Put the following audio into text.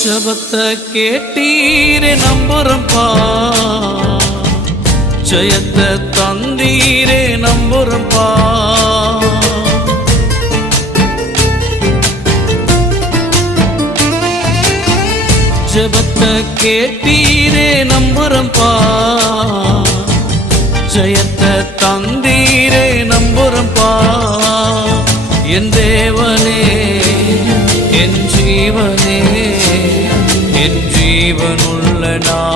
ஜபத்தை கேட்டீரே நம்புறம்பா, ஜெயத்தை தந்தீரே நம்புறம்பா. ஜபத்தை கேட்டீரே நம்புறம்பா, ஜெயத்தை தந்தீரே நம்புறம்பா. என் தேவனே என் ஜீவனே, என் ஜீவனுள்ள நான்